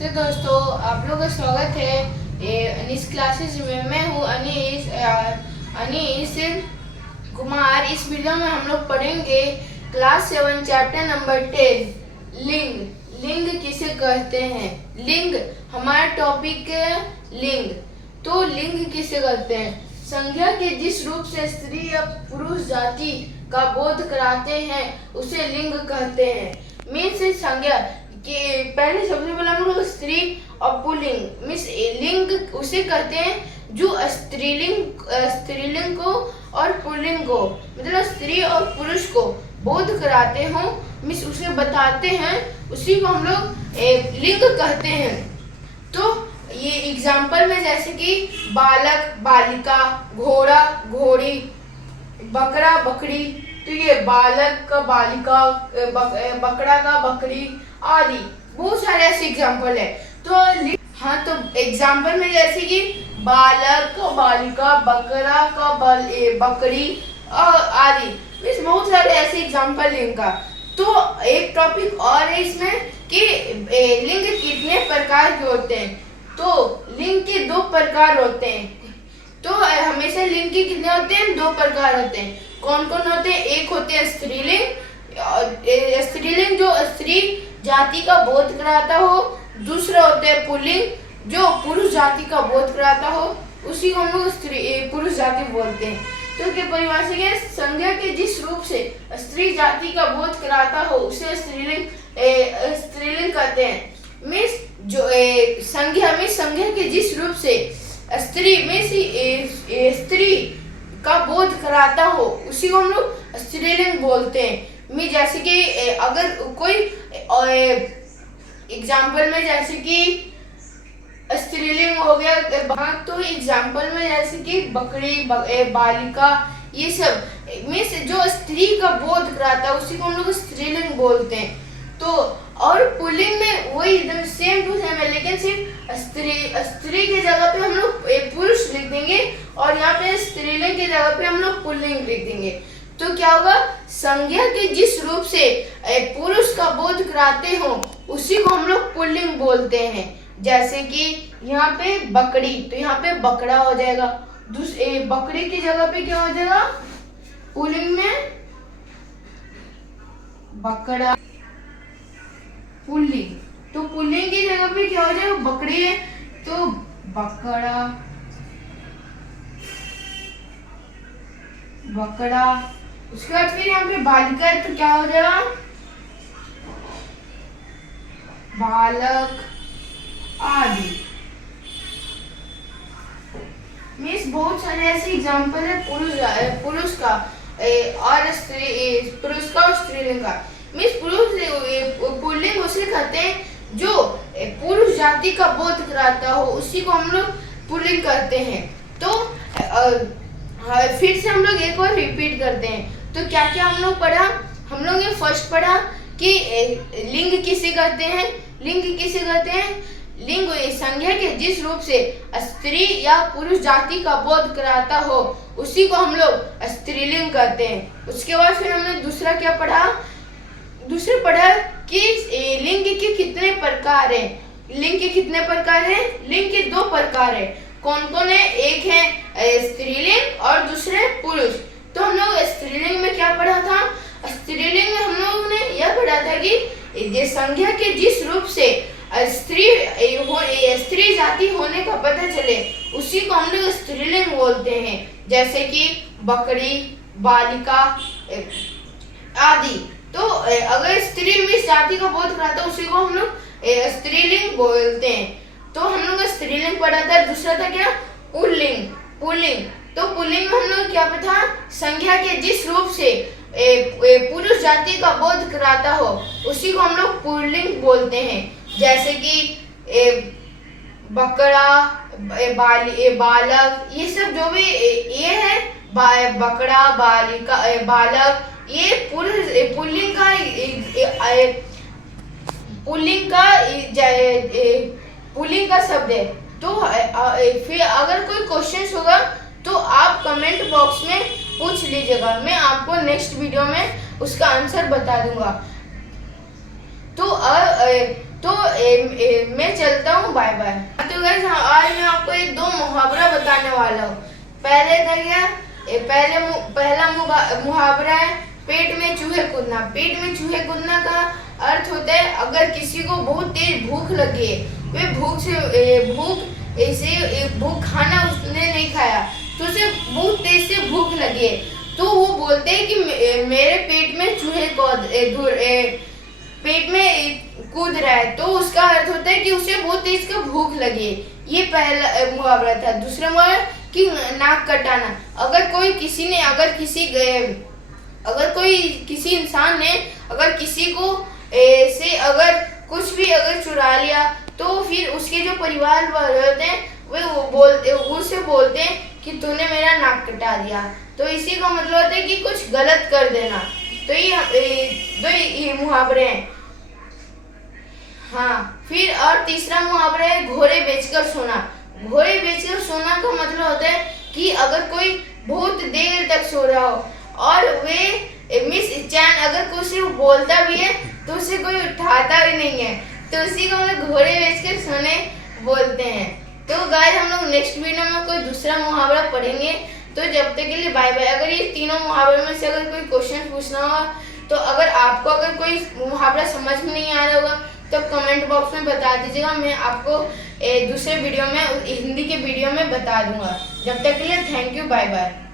नमस्ते दोस्तों, आप लोगों का स्वागत है अनीस क्लासेस में। मैं हूँ अनीस कुमार। इस वीडियो में हम लोग पढ़ेंगे क्लास 7 चैप्टर नंबर 10 लिंग। लिंग किसे कहते हैं? लिंग हमारा टॉपिक है लिंग। तो लिंग किसे कहते हैं? संज्ञा के जिस रूप से स्त्री या पुरुष जाति का बोध कराते हैं उसे लिंग कहते हैं। मीन्स संज्ञा कि पहले सबसे पहले हम लोग स्त्री और पुल्लिंग मीन्स लिंग उसे कहते हैं जो स्त्रीलिंग को और पुल्लिंग को मतलब स्त्री और पुरुष को बोध कराते हो मीन्स उसे बताते हैं, उसी को हम लोग लिंग कहते हैं। तो ये एग्जाम्पल में जैसे कि बालक बालिका, घोड़ा घोड़ी, बकरा बकरी, तो ये बालक का बालिका, बकरा का बकरी आदि बहुत सारे ऐसे एग्जाम्पल है। तो हाँ, तो एग्जाम्पल में जैसे कि बालक का बालिका, बकरा का बकरी आदि, इस बहुत सारे ऐसे एग्जाम्पल लिंग का। तो एक टॉपिक और है इसमें कि लिंग कितने प्रकार के होते हैं। तो लिंग के 2 प्रकार होते हैं। तो हमेशा लिंग के कितने होते हैं? 2 प्रकार होते हैं। कौन कौन होते हैं? एक होते हैं स्त्रीलिंग जो स्त्री जाति का बोध कराता हो। दूसरा होते हैं पुल्लिंग जो पुरुष जाति का बोध कराता हो, उसी को हम लोग पुरुष जाति बोलते हैं। तो क्या परिभाषा है? संज्ञा के जिस रूप से स्त्री जाति का बोध कराता हो उसे स्त्रीलिंग कहते हैं। मीन्स जो संज्ञा के जिस रूप से स्त्री स्त्री का बोध कराता हो उसी को हम लोग स्त्रीलिंग बोलते हैं। जैसे कि अगर कोई एग्जाम्पल में जैसे कि स्त्रीलिंग हो गया, तो एग्जाम्पल में जैसे कि बकरी बालिका, ये सब मीन्स जो स्त्री का बोध कराता है उसी को हम लोग स्त्रीलिंग बोलते हैं। तो और पुल्लिंग में वही एकदम सेम टू सेम है, लेकिन सिर्फ स्त्री के जगह पे हम लोग पुरुष लिख देंगे और यहाँ पे स्त्रीलिंग के जगह पे हम लोग पुल्लिंग लिख देंगे। तो क्या होगा? संज्ञा के जिस रूप से पुरुष का बोध कराते हो उसी को हम लोग पुल्लिंग बोलते हैं। जैसे कि यहाँ पे बकरी, तो यहाँ पे बकरा हो जाएगा। बकरी की जगह पे क्या हो जाएगा? पुल्लिंग में बकरा, पुल्लिंग। तो पुल्लिंग की जगह पे क्या हो जाएगा? बकरी है तो बकरा, बकरा। उसके बाद फिर यहाँ पे बालिका है तो क्या हो जाएगा? बालक आदि। मीन्स बहुत सारे ऐसे एग्जाम्पल है पुरुष का और पुरुष का और स्त्रीलिंग का। मीन्स पुल्लिंग उसे कहते हैं जो पुरुष जाति का बोध कराता हो, उसी को हम लोग पुल्लिंग कहते हैं। तो फिर से हम लोग एक बार रिपीट करते हैं। तो क्या क्या हम लोग पढ़ा? हम लोग ये फर्स्ट पढ़ा कि लिंग किसे कहते हैं। लिंग किसे कहते हैं? लिंग संज्ञा के जिस रूप से स्त्री या पुरुष जाति का बोध कराता हो उसी को हम लोग स्त्रीलिंग कहते हैं। उसके बाद फिर हमने दूसरा क्या पढ़ा? दूसरे पढ़ा कि लिंग के कितने प्रकार हैं। लिंग के कितने प्रकार हैं? लिंग के 2 प्रकार हैं। कौन कौन है? एक है स्त्रीलिंग और दूसरे पुरुष। तो हम लोग स्त्रीलिंग में क्या पढ़ा था? स्त्रीलिंग में हम लोगों ने यह पढ़ा था कि संज्ञा के जिस रूप से स्त्री जाति होने का पता चले उसी को हम लोग स्त्रीलिंग बोलते हैं। जैसे कि बकरी, बालिका आदि। तो अगर स्त्री में जाति का बोध कराता है उसी को हम लोग स्त्रीलिंग बोलते हैं। तो हम लोग स्त्रीलिंग पढ़ा था। दूसरा था क्या? पुल्लिंग। तो पुल्लिंग में हम लोग क्या पता? संज्ञा के जिस रूप से पुरुष जाति का बोध कराता हो उसी को हम लोग पुल्लिंग बोलते हैं। जैसे कि बकरा, बालक, ये सब जो भी ये है बकरा, बालिका, बालक, ये पुल्लिंग का शब्द है। तो फिर अगर कोई क्वेश्चन होगा तो आप कमेंट बॉक्स में पूछ लीजिएगा, मैं आपको नेक्स्ट वीडियो में उसका आंसर बता दूंगा। तो तो मैं चलता हूँ, बाय बाय। तो गाइस आज मैं आपको एक दो मुहावरा बताने वाला हूँ। पहले था क्या, पहला मुहावरा है पेट में चूहे कूदना। पेट में चूहे कूदना का अर्थ होता है अगर किसी को बहुत तेज भूख लगी है, वे भूख खाना उसने नहीं खाया तो उसे बहुत तेज से भूख लगी है, तो वो बोलते हैं कि मेरे पेट में चूहे पेट में कूद रहा है, तो उसका अर्थ होता है कि उसे बहुत तेज का भूख लगी है। ये पहला मुहावरा था। दूसरा मुहावरा कि नाक कटाना। अगर कोई किसी इंसान ने अगर किसी को से अगर कुछ भी अगर चुरा लिया तो फिर उसके जो परिवार वाले होते हैं वे उससे बोलते हैं कि तूने मेरा नाक कटा दिया। तो इसी का मतलब होता है कि कुछ गलत कर देना। तो ये मुहावरे हैं। हाँ, फिर और तीसरा मुहावरा है घोड़े बेचकर सोना। घोड़े बेचकर सोना का मतलब होता है कि अगर कोई बहुत देर तक सो रहा हो और वे मिस चैन अगर कुछ बोलता भी है तो उसे कोई उठाता भी नहीं है, तो उसी को हम लोग घोड़े बेचकर सोने बोलते हैं। तो गाइस हम लोग नेक्स्ट वीडियो में कोई दूसरा मुहावरा पढ़ेंगे। तो जब तक के लिए बाय बाय। अगर ये तीनों मुहावरे में से अगर कोई क्वेश्चन पूछना होगा, तो अगर आपको अगर कोई मुहावरा समझ में नहीं आ रहा होगा तो कमेंट बॉक्स में बता दीजिएगा, मैं आपको दूसरे वीडियो में हिंदी के वीडियो में बता दूंगा। जब तक के लिए थैंक यू, बाय बाय।